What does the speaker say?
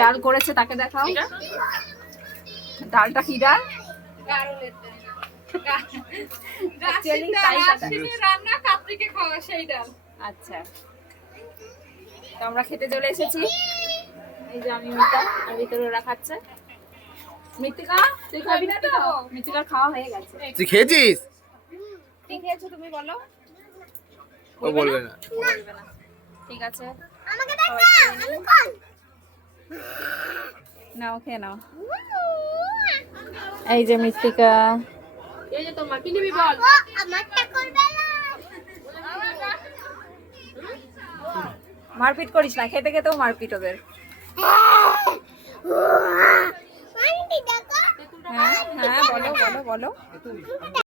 ডাল করেছে তাকে দেখাও। ডালটা কি ডাল? আচ্ছা, তো আমরা খেতে চলে এসেছি। এই যে আমি মিতা, আর ভিতরে ওরা খাচ্ছে। মৃত্তিকা তুই খাবি না তো? মৃত্তিকার খাওয়া হয়ে গেছে। তুই খেয়েছিস? কি খেয়েছো তুমি বলো? ও বলবে না। ঠিক আছে, আমাকে দেখ না, আমি কোন নাও খেয়ে নাও। এই যে মৃত্তিকা, এই যে তোমার কি নিবি বল? আমারটা করবে না। মারপিট করিস না, খেতে খেতেও মারপিট ওদের। আন্টি দেখো। হ্যাঁ হ্যাঁ, বলো বলো বলো।